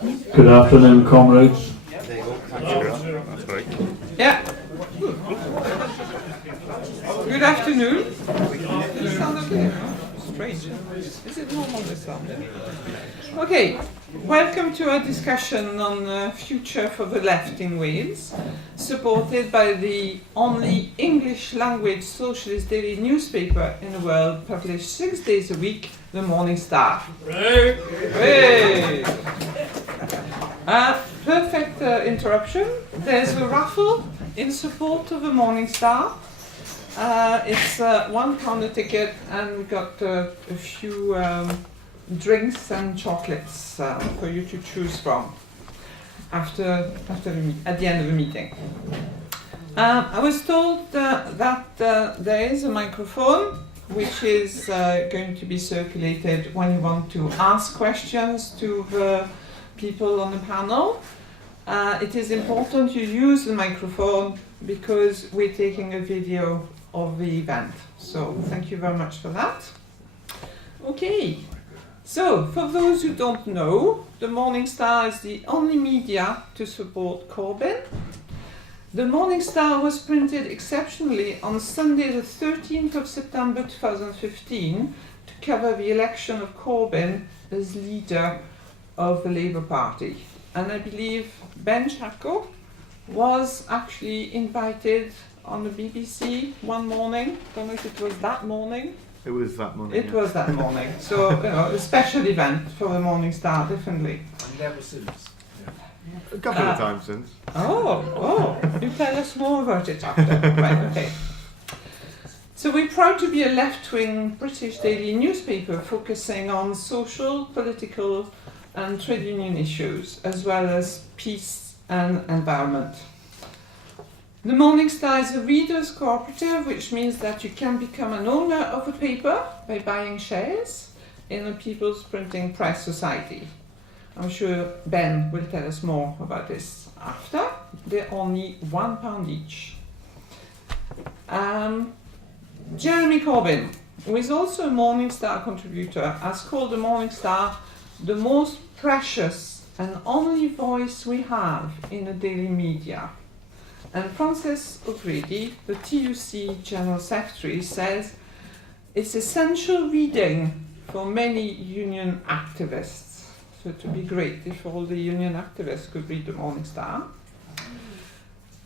Good afternoon, comrades. That's great. Yeah. Good afternoon. You sound okay, huh? Strange. Is it normal this sound? Okay. Welcome to our discussion on the future for the left in Wales, supported by the only English language socialist daily newspaper in the world, published 6 days a week, the Morning Star. Hey! Perfect interruption. There's a raffle in support of the Morning Star. It's £1 a ticket, and we got a few drinks and chocolates for you to choose from at the end of the meeting. I was told that there is a microphone which is going to be circulated when you want to ask questions to the people on the panel. It is important you use the microphone because we're taking a video of the event. So thank you very much for that. Okay. So, for those who don't know, the Morning Star is the only media to support Corbyn. The Morning Star was printed exceptionally on Sunday the 13th of September 2015 to cover the election of Corbyn as leader of the Labour Party. And I believe Ben Chacko was actually invited on the BBC one morning. Don't know if it was that morning. It was that morning. It was that morning. So, a special event for the Morning Star, definitely. And never since. A couple of times since. Oh, you tell us more about it after. Right, okay. So we're proud to be a left-wing British daily newspaper focusing on social, political and trade union issues, as well as peace and environment. The Morning Star is a readers' cooperative, which means that you can become an owner of a paper by buying shares in the People's Printing Press Society. I'm sure Ben will tell us more about this after. They're only £1 each. Jeremy Corbyn, who is also a Morning Star contributor, has called the Morning Star the most precious and only voice we have in the daily media. And Frances Rhodri, the TUC General Secretary, says it's essential reading for many union activists. So it would be great if all the union activists could read the Morning Star.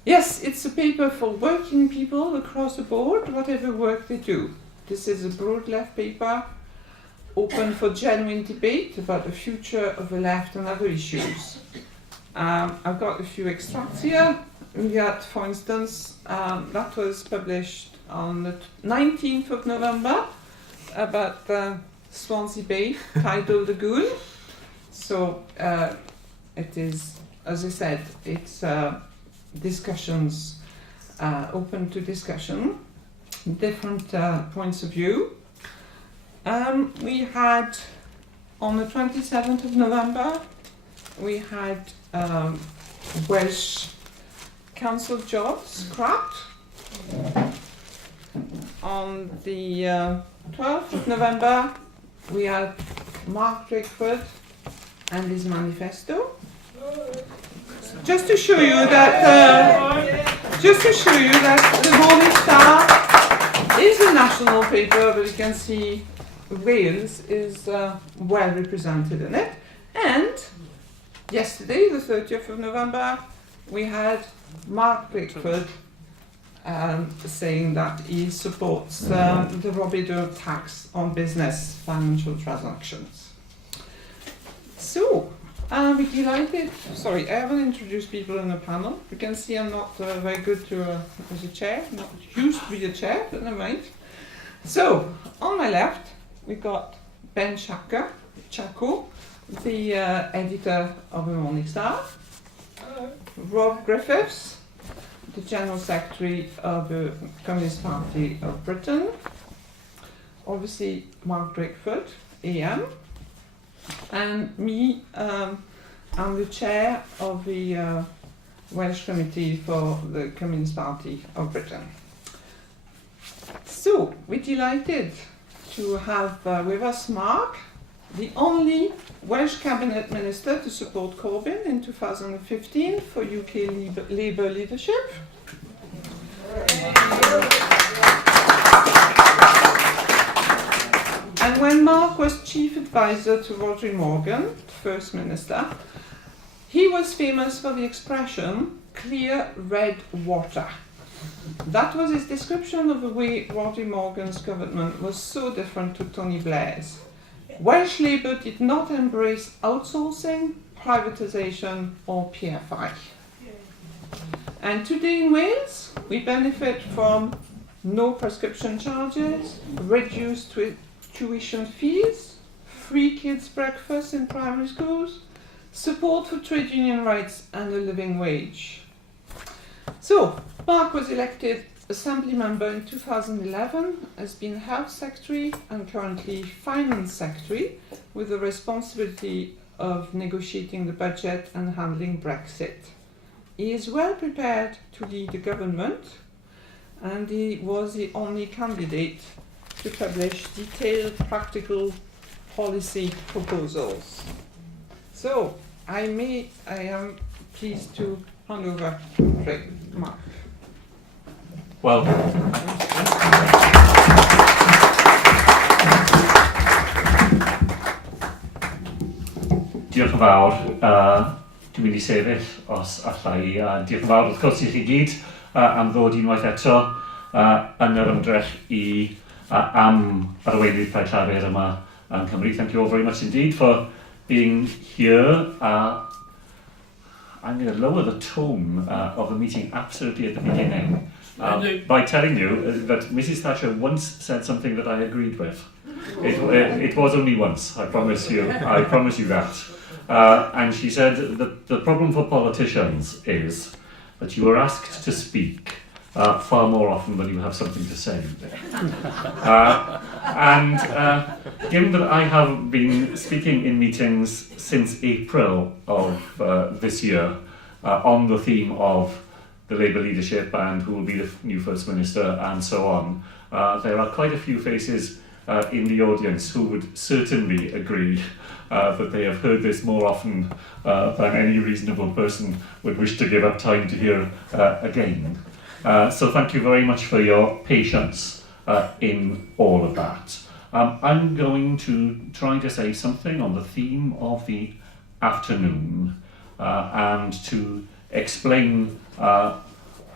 Yes, it's a paper for working people across the board, whatever work they do. This is a broad left paper, open for genuine debate about the future of the left and other issues. I've got a few extracts here. We had, for instance, that was published on the 19th of November about Swansea Bay, Tidal Lagoon. So it is, as I said, it's discussions, open to discussion, different points of view. We had, on the 27th of November, we had Welsh Council jobs scrapped. On the 12th of November, we had Mark Drakeford and his manifesto. Just to show you that the Morning Star is a national paper, but you can see Wales is well represented in it. And yesterday, the 30th of November, we had Mark Drakeford saying that he supports the Rhodri tax on business financial transactions. So, we're delighted. Sorry, I haven't introduced people in the panel. You can see I'm not very good as a chair, not used to be a chair, but never mind. So, on my left, we got Ben Chacko, the editor of the Morning Star. Rob Griffiths, the General Secretary of the Communist Party of Britain. Obviously, Mark Drakeford, AM. And me, I'm the chair of the Welsh Committee for the Communist Party of Britain. So, we're delighted to have with us Mark, the only Welsh cabinet minister to support Corbyn in 2015 for UK Labour leadership. And when Mark was chief advisor to Rhodri Morgan, First Minister, he was famous for the expression clear red water. That was his description of the way Rhodri Morgan's government was so different to Tony Blair's. Welsh Labour did not embrace outsourcing, privatisation or PFI. And today in Wales, we benefit from no prescription charges, reduced tuition fees, free kids' breakfast in primary schools, support for trade union rights and a living wage. So, Mark was elected Assembly member in 2011, has been Health Secretary and currently Finance Secretary with the responsibility of negotiating the budget and handling Brexit. He is well prepared to lead the government and he was the only candidate to publish detailed practical policy proposals. So, I am pleased to hand over to Mark. Well, diolch yn fawr, dwi'n mynd i sefyll os allai. Diolch yn fawr wrth gwrs I chi gyd am ddod unwaith eto yn yr ymdrech am arweinydd Plaid Llafur yma yn Cymru. Thank you all very much indeed for being here. I'm going to lower the tone of the meeting absolutely at the beginning by telling you that Mrs. Thatcher once said something that I agreed with. It was only once, I promise you that. And she said that the problem for politicians is that you are asked to speak far more often than you have something to say. Given that I have been speaking in meetings since April of this year on the theme of the Labour leadership and who will be the new First Minister and so on, there are quite a few faces in the audience who would certainly agree that they have heard this more often than any reasonable person would wish to give up time to hear again. So thank you very much for your patience in all of that. I'm going to try to say something on the theme of the afternoon and to explain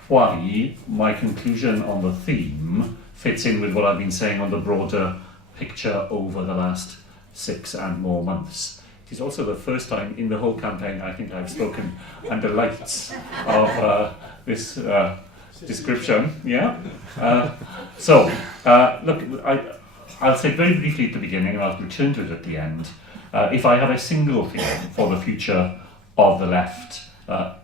why my conclusion on the theme fits in with what I've been saying on the broader picture over the last 6 and more months. It is also the first time in the whole campaign I think I've spoken under lights of this description. Yeah. Look, I'll say very briefly at the beginning and I'll return to it at the end. If I have a single theme for the future of the left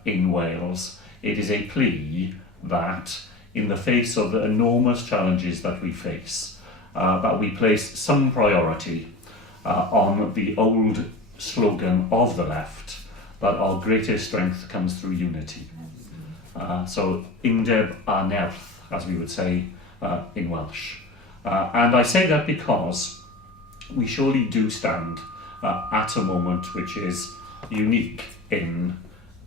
in Wales, it is a plea that in the face of the enormous challenges that we face, that we place some priority on the old slogan of the left, that our greatest strength comes through unity. So, undeb a nerth, as we would say in Welsh. And I say that because we surely do stand at a moment which is unique in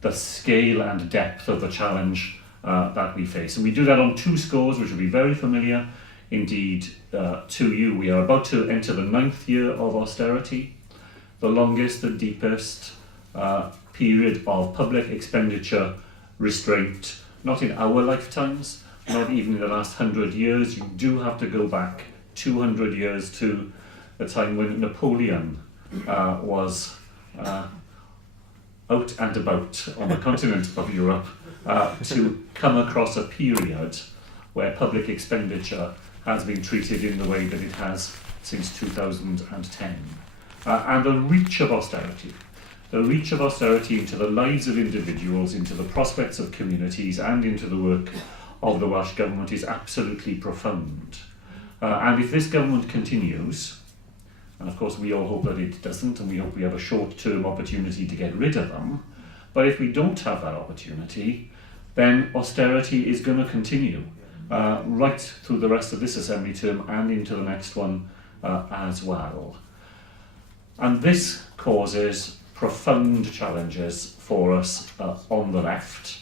the scale and depth of the challenge that we face. And we do that on 2 scores, which will be very familiar indeed to you. We are about to enter the 9th year of austerity, the longest, the deepest period of public expenditure restraint, not in our lifetimes, not even in the last 100 years. You do have to go back 200 years to the time when Napoleon was out and about on the continent of Europe to come across a period where public expenditure has been treated in the way that it has since 2010. And the reach of austerity into the lives of individuals, into the prospects of communities and into the work of the Welsh Government is absolutely profound. And if this government continues, and of course we all hope that it doesn't, and we hope we have a short-term opportunity to get rid of them, but if we don't have that opportunity, then austerity is going to continue right through the rest of this Assembly term and into the next one as well. And this causes profound challenges for us on the left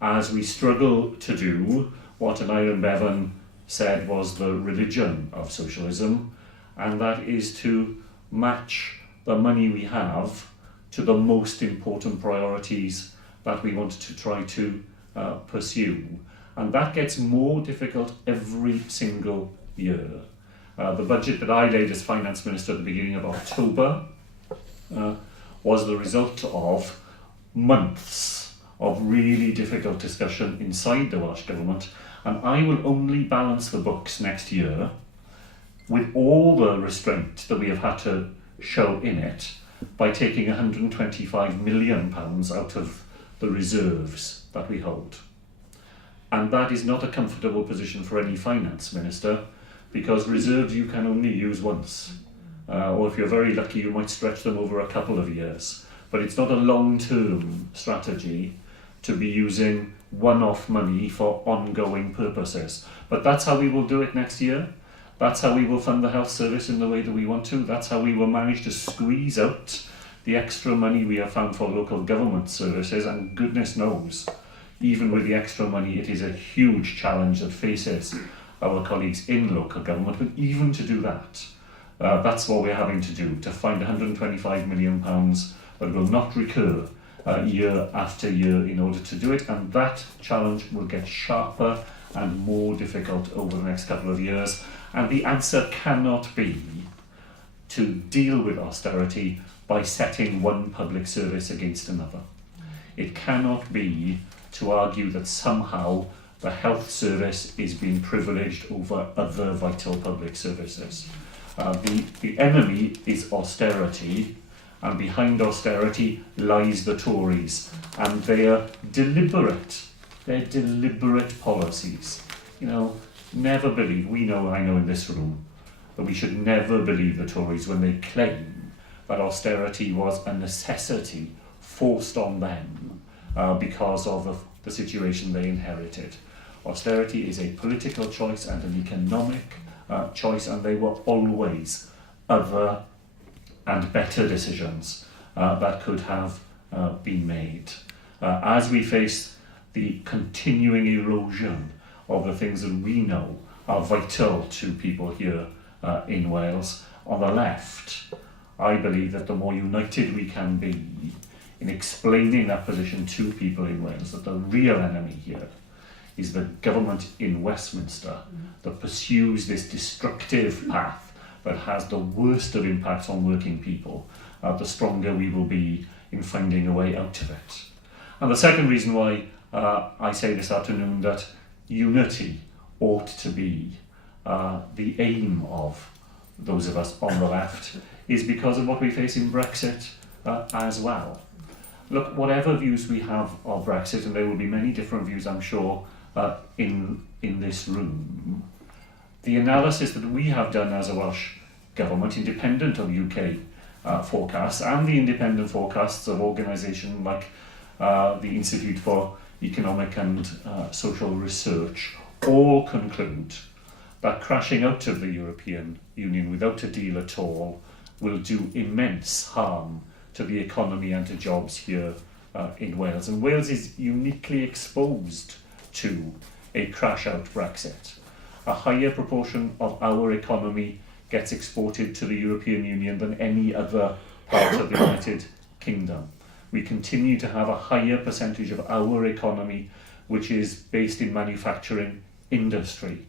as we struggle to do what Aneurin Bevan said was the religion of socialism, and that is to match the money we have to the most important priorities that we want to try to pursue. And that gets more difficult every single year. The budget that I laid as Finance Minister at the beginning of October was the result of months of really difficult discussion inside the Welsh Government, and I will only balance the books next year with all the restraint that we have had to show in it by taking £125 million out of the reserves that we hold. And that is not a comfortable position for any finance minister, because reserves you can only use once. Or if you're very lucky, you might stretch them over a couple of years. But it's not a long-term strategy to be using one-off money for ongoing purposes. But that's how we will do it next year. That's how we will fund the health service in the way that we want to. That's how we will manage to squeeze out the extra money we have found for local government services. And goodness knows, even with the extra money, it is a huge challenge that faces our colleagues in local government. But even to do that, that's what we're having to do, to find £125 million that will not recur year after year in order to do it. And that challenge will get sharper and more difficult over the next couple of years. And the answer cannot be to deal with austerity by setting one public service against another. It cannot be to argue that somehow the health service is being privileged over other vital public services. The enemy is austerity, and behind austerity lies the Tories and their deliberate policies. You know, never believe, I know in this room, that we should never believe the Tories when they claim that austerity was a necessity forced on them because of the situation they inherited. Austerity is a political choice and an economic choice, and they were always other and better decisions that could have been made. As we face the continuing erosion of the things that we know are vital to people here in Wales, on the left, I believe that the more united we can be in explaining that position to people in Wales, that the real enemy here is the government in Westminster that pursues this destructive path that has the worst of impacts on working people, the stronger we will be in finding a way out of it. And the second reason why I say this afternoon that unity ought to be the aim of those of us on the left is because of what we face in Brexit as well. Look, whatever views we have of Brexit, and there will be many different views, I'm sure, in this room, the analysis that we have done as a Welsh government, independent of UK forecasts, and the independent forecasts of organisations like the Institute for Economic and Social Research, all conclude that crashing out of the European Union without a deal at all will do immense harm to the economy and to jobs here in Wales. And Wales is uniquely exposed to a crash-out Brexit. A higher proportion of our economy gets exported to the European Union than any other part of the United Kingdom. We continue to have a higher percentage of our economy which is based in manufacturing industry.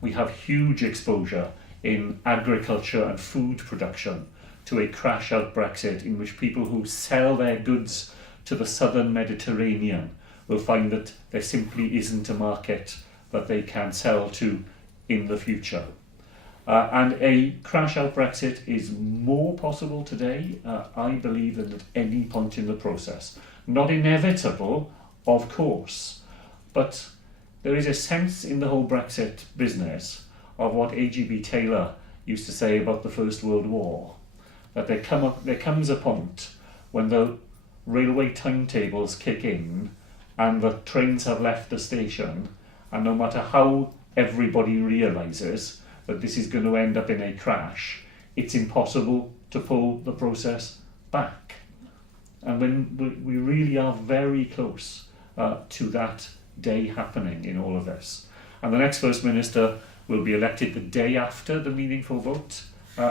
We have huge exposure in agriculture and food production to a crash-out Brexit, in which people who sell their goods to the southern Mediterranean will find that there simply isn't a market that they can sell to in the future. And a crash-out Brexit is more possible today, I believe, than at any point in the process. Not inevitable, of course, but there is a sense in the whole Brexit business of what A.G.B. Taylor used to say about the First World War, that there comes a point when the railway timetables kick in and the trains have left the station, and no matter how everybody realises that this is going to end up in a crash, it's impossible to pull the process back. And when we really are very close to that day happening in all of this. And the next First Minister will be elected the day after the meaningful vote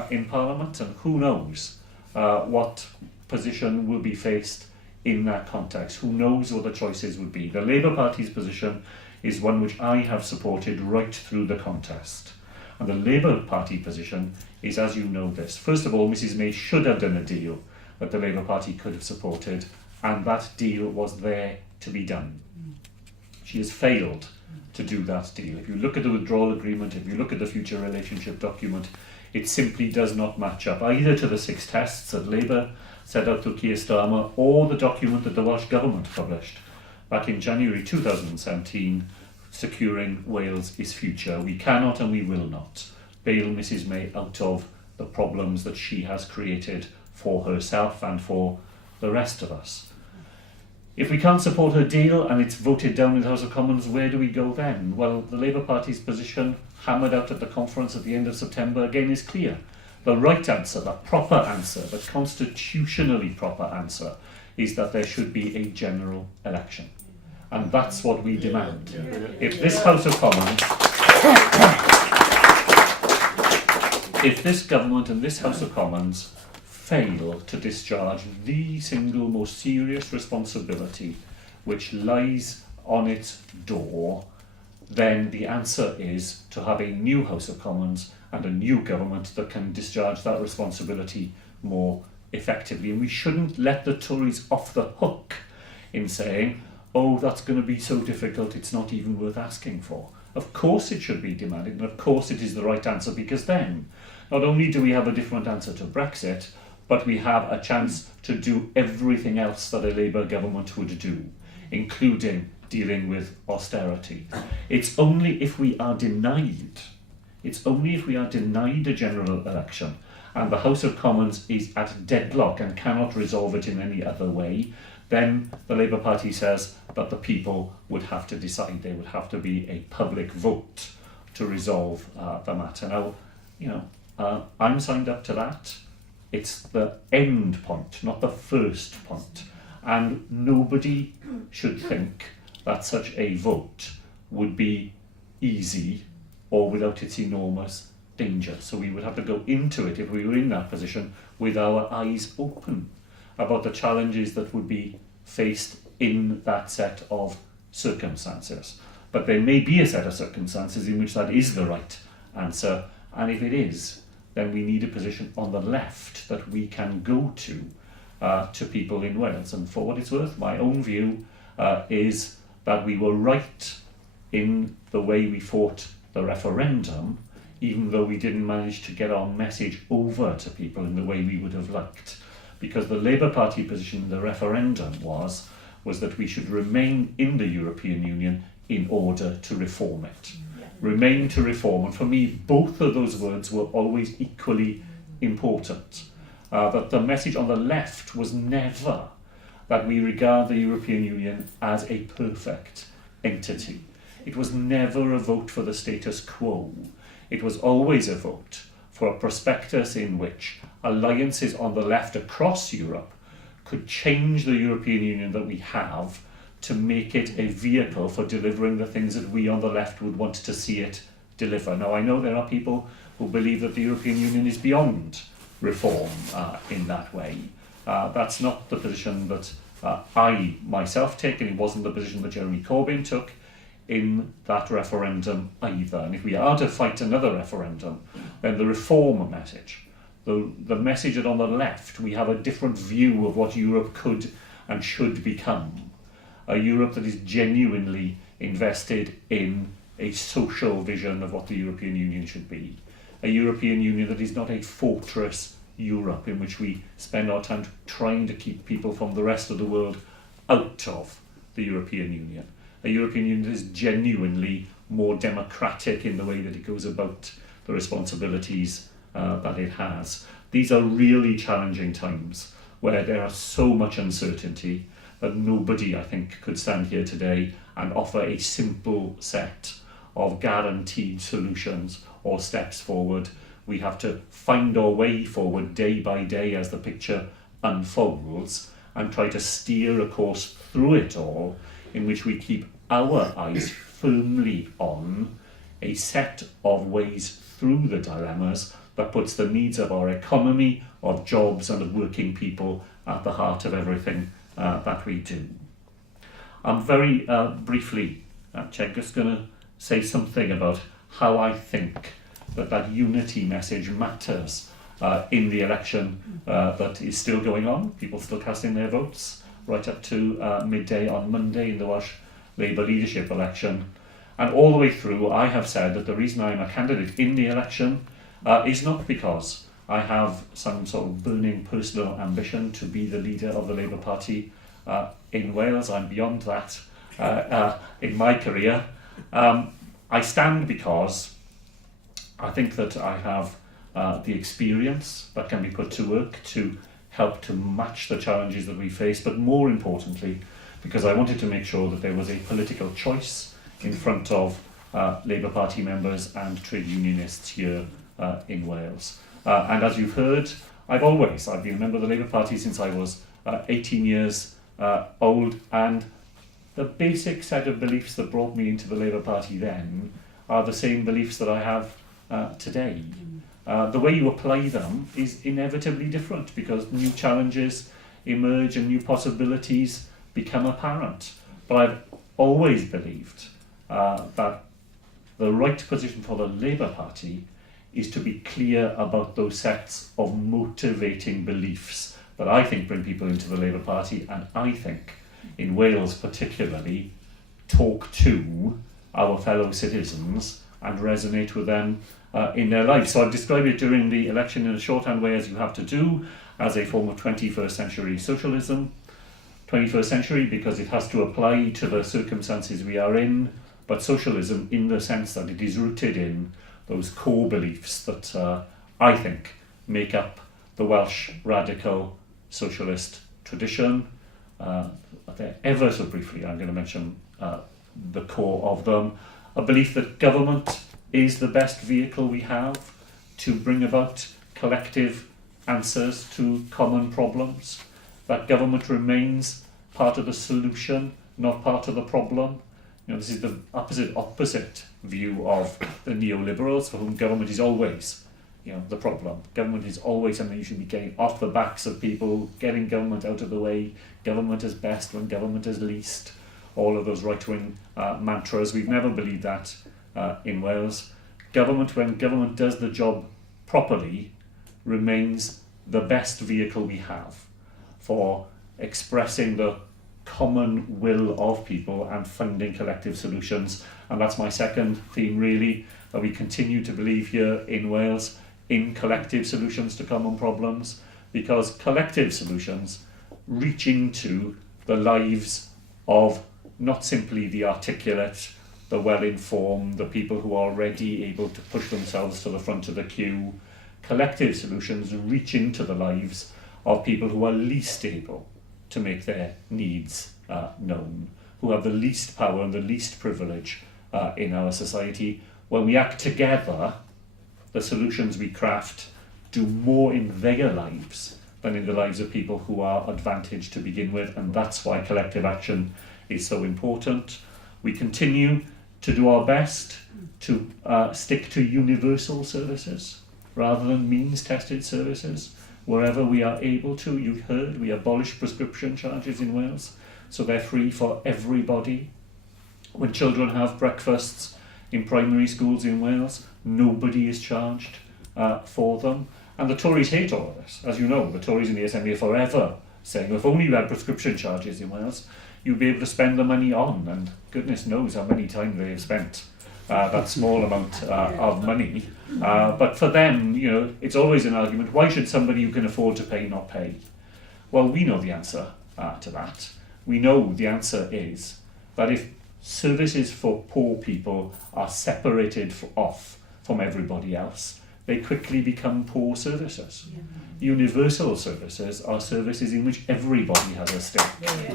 in Parliament, and who knows what position will be faced in that context. Who knows what the choices would be. The Labour Party's position is one which I have supported right through the contest. And the Labour Party position is, as you know this, first of all, Mrs May should have done a deal that the Labour Party could have supported, and that deal was there to be done. She has failed to do that deal. If you look at the withdrawal agreement, if you look at the future relationship document, it simply does not match up either to the 6 tests that Labour set out through Keir Starmer or the document that the Welsh Government published back in January 2017, Securing Wales' Future. We cannot and we will not bail Mrs May out of the problems that she has created for herself and for the rest of us. If we can't support her deal and it's voted down in the House of Commons, where do we go then? Well, the Labour Party's position, hammered out at the conference at the end of September, again is clear. The right answer, the proper answer, the constitutionally proper answer, is that there should be a general election. And that's what we demand. If this House of Commons, if this government and this House of Commons fail to discharge the single most serious responsibility which lies on its door, then the answer is to have a new House of Commons and a new government that can discharge that responsibility more effectively. And we shouldn't let the Tories off the hook in saying, oh, that's going to be so difficult, it's not even worth asking for. Of course it should be demanded, and of course it is the right answer, because then not only do we have a different answer to Brexit, but we have a chance to do everything else that a Labour government would do, including dealing with austerity. It's only if we are denied a general election and the House of Commons is at deadlock and cannot resolve it in any other way, then the Labour Party says that the people would have to decide. There would have to be a public vote to resolve the matter. Now, I'm signed up to that. It's the end point, not the first point. And nobody should think that such a vote would be easy or without its enormous danger. So we would have to go into it, if we were in that position, with our eyes open about the challenges that would be faced in that set of circumstances. But there may be a set of circumstances in which that is the right answer, and if it is, then we need a position on the left that we can go to people in Wales. And for what it's worth, my own view is that we were right in the way we fought the referendum, even though we didn't manage to get our message over to people in the way we would have liked. Because the Labour Party position in the referendum was that we should remain in the European Union in order to reform it. Remain to reform. And for me, both of those words were always equally important. That the message on the left was never that we regard the European Union as a perfect entity. It was never a vote for the status quo. It was always a vote for a prospectus in which alliances on the left across Europe could change the European Union that we have to make it a vehicle for delivering the things that we on the left would want to see it deliver. Now, I know there are people who believe that the European Union is beyond reform in that way. That's not the position that I myself take, and it wasn't the position that Jeremy Corbyn took in that referendum either. And if we are to fight another referendum, then the reform message, the message that on the left we have a different view of what Europe could and should become, a Europe that is genuinely invested in a social vision of what the European Union should be, a European Union that is not a fortress Europe in which we spend our time trying to keep people from the rest of the world out of the European Union, a European Union that is genuinely more democratic in the way that it goes about the responsibilities that it has. These are really challenging times where there are so much uncertainty that nobody, I think, could stand here today and offer a simple set of guaranteed solutions or steps forward We have to find our way forward day by day as the picture unfolds and try to steer a course through it all in which we keep our eyes firmly on a set of ways through the dilemmas that puts the needs of our economy, of jobs and of working people at the heart of everything that we do. I'm very briefly, just going to say something about how I think that unity message matters in the election that is still going on. People still casting their votes right up to midday on Monday in the Welsh Labour Leadership Election. And all the way through, I have said that the reason I'm a candidate in the election is not because I have some sort of burning personal ambition to be the leader of the Labour Party in Wales. I'm beyond that in my career. I stand because I think that I have the experience that can be put to work to help to match the challenges that we face, but more importantly, because I wanted to make sure that there was a political choice in front of Labour Party members and trade unionists here in Wales. And as you've heard, I've been a member of the Labour Party since I was 18 years old, and the basic set of beliefs that brought me into the Labour Party then are the same beliefs that I have today. The way you apply them is inevitably different because new challenges emerge and new possibilities become apparent. But I've always believed that the right position for the Labour Party is to be clear about those sets of motivating beliefs that I think bring people into the Labour Party, and I think in Wales particularly talk to our fellow citizens and resonate with them in their lives. So I've described it during the election in a shorthand way, as you have to do, as a form of 21st century socialism. 21st century because it has to apply to the circumstances we are in, but socialism in the sense that it is rooted in those core beliefs that I think make up the Welsh radical socialist tradition. Ever so briefly, I'm going to mention the core of them. A belief that government is the best vehicle we have to bring about collective answers to common problems. That government remains part of the solution, not part of the problem. This is the opposite view of the neoliberals, for whom government is always, the problem. Government is always something you should be getting off the backs of people, getting government out of the way, government is best when government is least, all of those right-wing mantras. We've never believed that in Wales. Government, when government does the job properly, remains the best vehicle we have for expressing the common will of people and finding collective solutions. And that's my second theme, really, that we continue to believe here in Wales in collective solutions to common problems, because collective solutions reach into the lives of not simply the articulate, the well-informed, the people who are already able to push themselves to the front of the queue. Collective solutions reach into the lives of people who are least able to make their needs known, who have the least power and the least privilege in our society. When we act together, the solutions we craft do more in their lives than in the lives of people who are advantaged to begin with, and that's why collective action is so important. We continue to do our best to stick to universal services rather than means-tested services. Wherever we are able to, you've heard, we abolish prescription charges in Wales, so they're free for everybody. When children have breakfasts in primary schools in Wales, nobody is charged for them. And the Tories hate all of this. As you know, the Tories in the Assembly are forever saying, if only you had prescription charges in Wales, you'd be able to spend the money on, and goodness knows how many times they have spent that small amount of money. But for them, it's always an argument, why should somebody who can afford to pay not pay? Well, we know the answer to that. We know the answer is that if services for poor people are separated off from everybody else, they quickly become poor services. Yeah. Universal services are services in which everybody has a stake. Yeah.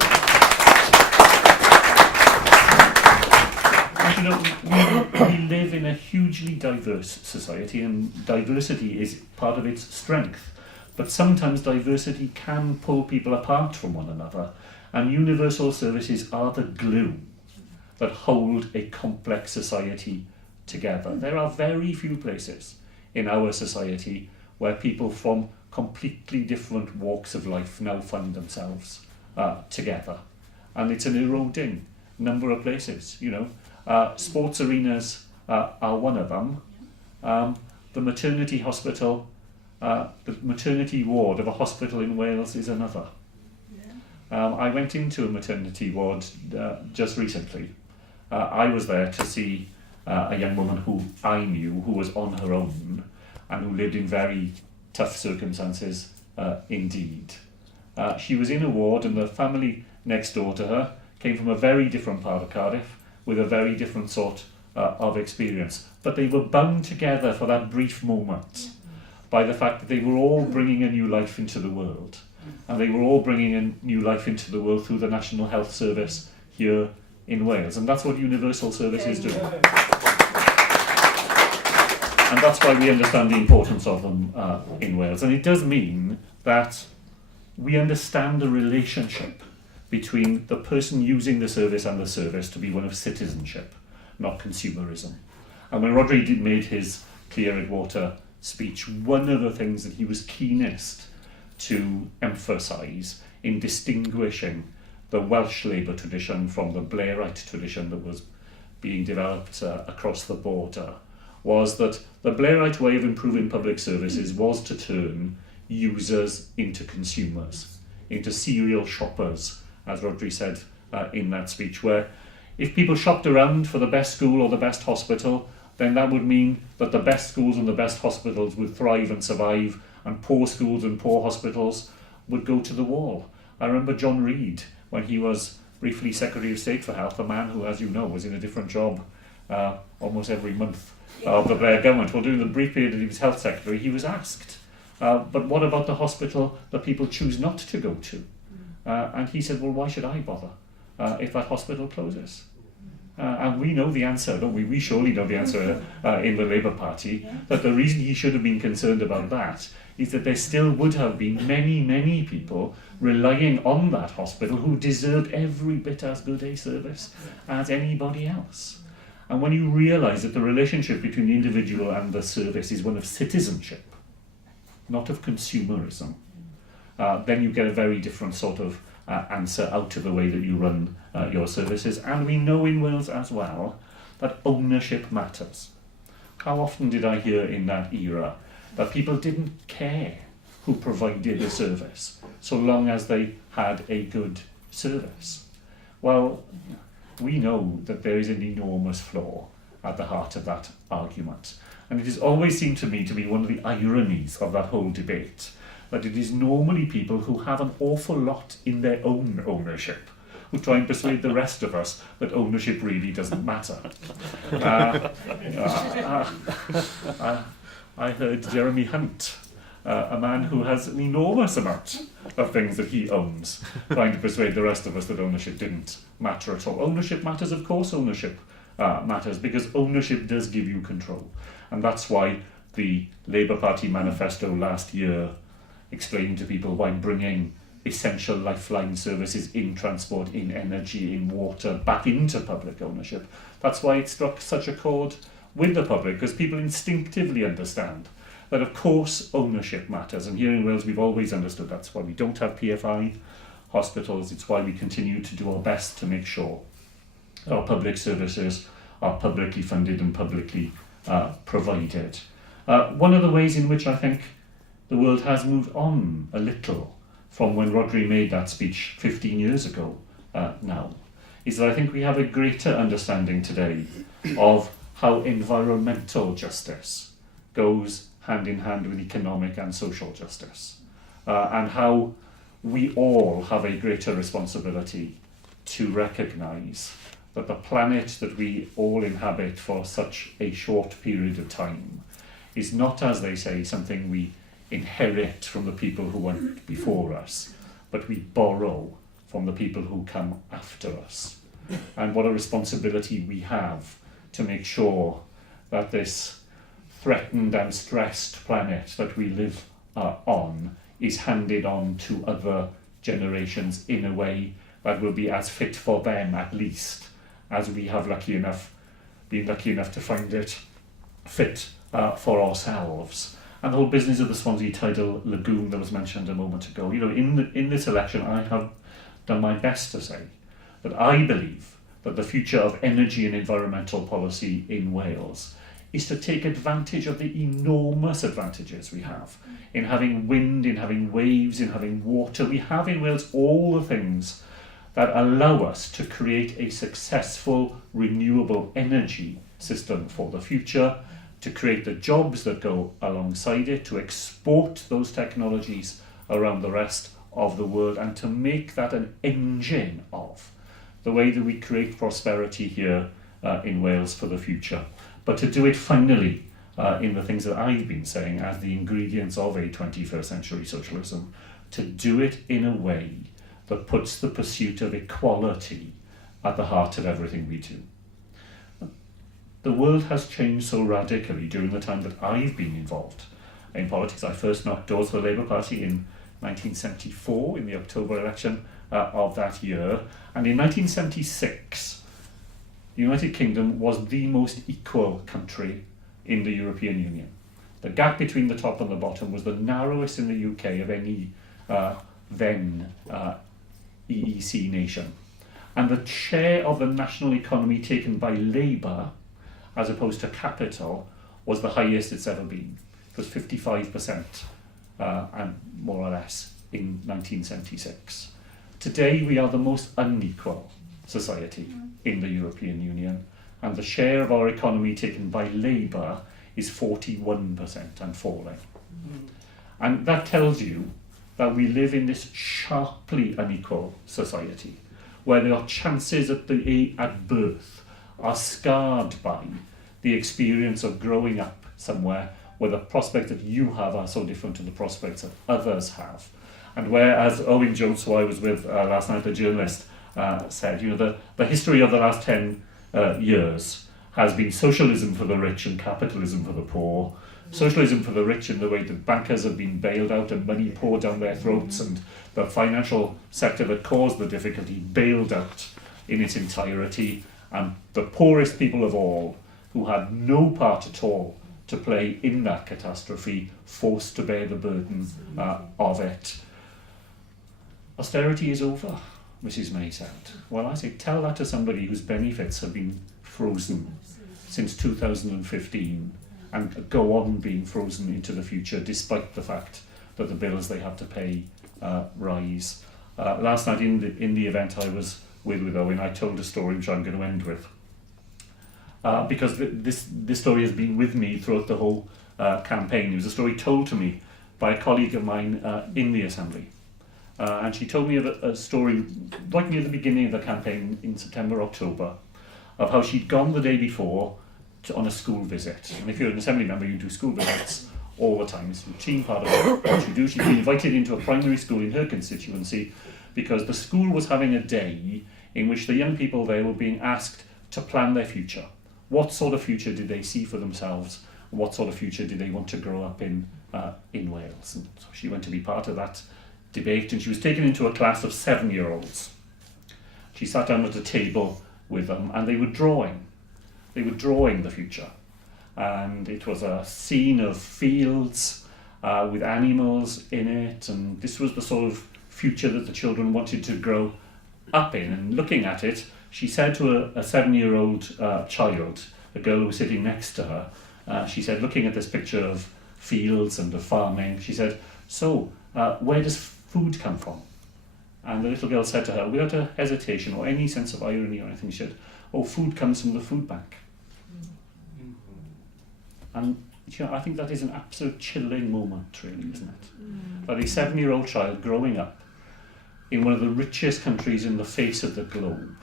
But you know, we live in a hugely diverse society, and diversity is part of its strength. But sometimes diversity can pull people apart from one another, and universal services are the glue that hold a complex society together. There are very few places in our society where people from completely different walks of life now find themselves together. And it's an eroding number of places, you know. Sports arenas are one of them. The maternity hospital, the maternity ward of a hospital in Wales is another. I went into a maternity ward just recently. I was there to see a young woman who I knew, who was on her own and who lived in very tough circumstances indeed. She was in a ward, and the family next door to her came from a very different part of Cardiff with a very different sort of experience. But they were bound together for that brief moment by the fact that they were all bringing a new life into the world. And they were all bringing a new life into the world through the National Health Service here in Wales. And that's what universal services do. And that's why we understand the importance of them in Wales. And it does mean that we understand the relationship between the person using the service and the service to be one of citizenship, not consumerism. And when Rhodri made his Clear Red Water speech, one of the things that he was keenest to emphasise in distinguishing the Welsh Labour tradition from the Blairite tradition that was being developed across the border was that the Blairite way of improving public services was to turn users into consumers, into serial shoppers, as Rhodri said in that speech, where if people shopped around for the best school or the best hospital, then that would mean that the best schools and the best hospitals would thrive and survive, and poor schools and poor hospitals would go to the wall. I remember John Reid, when he was briefly Secretary of State for Health, a man who, as you know, was in a different job almost every month of the Blair government. Well, during the brief period that he was Health Secretary, he was asked, but what about the hospital that people choose not to go to? And he said, well, why should I bother if that hospital closes? And we know the answer, don't we? We surely know the answer in the Labour Party, that the reason he should have been concerned about that is that there still would have been many, many people relying on that hospital who deserved every bit as good a service as anybody else. And when you realise that the relationship between the individual and the service is one of citizenship, not of consumerism, then you get a very different sort of answer out of the way that you run your services. And we know in Wales as well that ownership matters. How often did I hear in that era that people didn't care who provided the service so long as they had a good service? Well, we know that there is an enormous flaw at the heart of that argument. And it has always seemed to me to be one of the ironies of that whole debate, that it is normally people who have an awful lot in their own ownership who try and persuade the rest of us that ownership really doesn't matter. I heard Jeremy Hunt, a man who has an enormous amount of things that he owns, trying to persuade the rest of us that ownership didn't matter at all. Ownership matters, of course ownership matters, because ownership does give you control. And that's why the Labour Party manifesto last year explained to people why bringing essential lifeline services in transport, in energy, in water, back into public ownership. That's why it struck such a chord with the public, because people instinctively understand that of course ownership matters. And here in Wales we've always understood that's why we don't have PFI hospitals. It's why we continue to do our best to make sure our public services are publicly funded and publicly provided. One of the ways in which I think the world has moved on a little from when Rhodri made that speech 15 years ago now, is that I think we have a greater understanding today of how environmental justice goes hand in hand with economic and social justice, and how we all have a greater responsibility to recognise that the planet that we all inhabit for such a short period of time is not, as they say, something we inherit from the people who went before us, but we borrow from the people who come after us. And what a responsibility we have to make sure that this threatened and stressed planet that we live on is handed on to other generations in a way that will be as fit for them, at least, as we have been lucky enough to find it fit for ourselves. And the whole business of the Swansea tidal lagoon that was mentioned a moment ago, in this election I have done my best to say that I believe that the future of energy and environmental policy in Wales is to take advantage of the enormous advantages we have in having wind, in having waves, in having water. We have in Wales all the things that allow us to create a successful renewable energy system for the future, to create the jobs that go alongside it, to export those technologies around the rest of the world, and to make that an engine of the way that we create prosperity here in Wales for the future. But to do it finally in the things that I've been saying as the ingredients of a 21st century socialism, to do it in a way that puts the pursuit of equality at the heart of everything we do. The world has changed so radically during the time that I've been involved in politics. I first knocked doors for the Labour Party in 1974 in the October election of that year, and in 1976 the United Kingdom was the most equal country in the European Union. The gap between the top and the bottom was the narrowest in the UK of any then EEC nation. And the share of the national economy taken by labour as opposed to capital was the highest it's ever been. It was 55% and more or less in 1976. Today we are the most unequal society in the European Union, and the share of our economy taken by labour is 41% and falling. And that tells you that we live in this sharply unequal society where the chances at birth are scarred by the experience of growing up somewhere where the prospects that you have are so different to the prospects that others have. And where, as Owen Jones, who I was with last night, the journalist, said, the history of the last 10 years has been socialism for the rich and capitalism for the poor. Socialism for the rich in the way that bankers have been bailed out and money poured down their throats, and the financial sector that caused the difficulty bailed out in its entirety, and the poorest people of all, who had no part at all to play in that catastrophe, forced to bear the burden of it. Austerity is over, Mrs May said. Well, I say, tell that to somebody whose benefits have been frozen since 2015 and go on being frozen into the future despite the fact that the bills they have to pay rise. Last night in the event I was with Owen, I told a story which I'm going to end with. Because this story has been with me throughout the whole campaign. It was a story told to me by a colleague of mine in the Assembly. And she told me of a story right near the beginning of the campaign in September, October, of how she'd gone the day before on a school visit. And if you're an Assembly member, you do school visits all the time. It's a routine part of what you do. She'd been invited into a primary school in her constituency because the school was having a day in which the young people there were being asked to plan their future. What sort of future did they see for themselves? What sort of future did they want to grow up in Wales? And so she went to be part of that debate, and she was taken into a class of 7-year-olds. She sat down at a table with them, and they were drawing. They were drawing the future. And it was a scene of fields with animals in it, and this was the sort of future that the children wanted to grow up in. And looking at it, she said to a 7-year-old child, a girl who was sitting next to her, she said, looking at this picture of fields and of farming, she said, so where does food come from? And the little girl said to her, without a hesitation or any sense of irony or anything, she said, oh, food comes from the food bank. And I think that is an absolute chilling moment, really, isn't it? That a 7-year-old child growing up in one of the richest countries in the face of the globe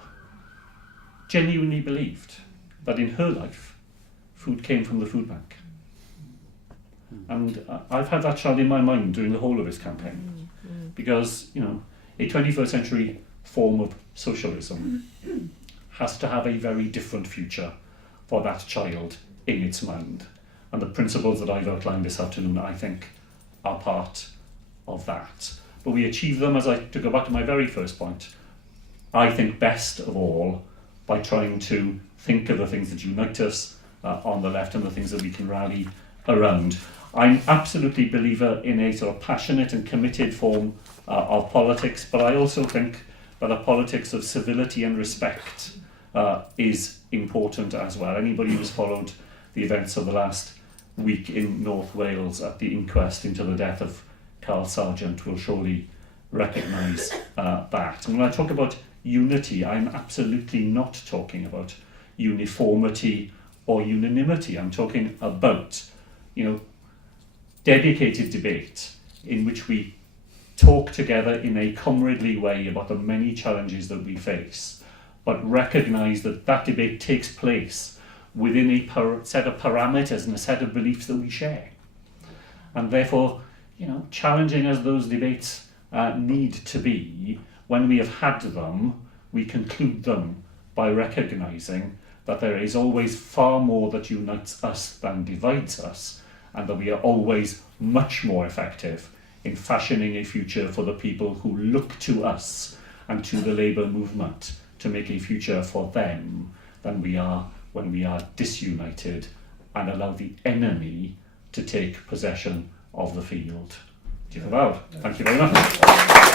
genuinely believed that in her life, food came from the food bank. And I've had that child in my mind during the whole of this campaign, because, a 21st century form of socialism has to have a very different future for that child in its mind. And the principles that I've outlined this afternoon, I think, are part of that. But we achieve them, to go back to my very first point, I think best of all by trying to think of the things that unite us on the left and the things that we can rally around. I'm absolutely a believer in a sort of passionate and committed form of politics, but I also think that a politics of civility and respect is important as well. Anybody who's followed the events of the last week in North Wales at the inquest into the death of Carl Sargent will surely recognise that. And when I talk about unity, I'm absolutely not talking about uniformity or unanimity. I'm talking about, dedicated debate in which we talk together in a comradely way about the many challenges that we face, but recognise that that debate takes place within a set of parameters and a set of beliefs that we share. And therefore, challenging as those debates need to be, when we have had them, we conclude them by recognising that there is always far more that unites us than divides us, and that we are always much more effective in fashioning a future for the people who look to us and to the Labour movement to make a future for them than we are when we are disunited and allow the enemy to take possession of the field. Diolch yn fawr. Thank you very much.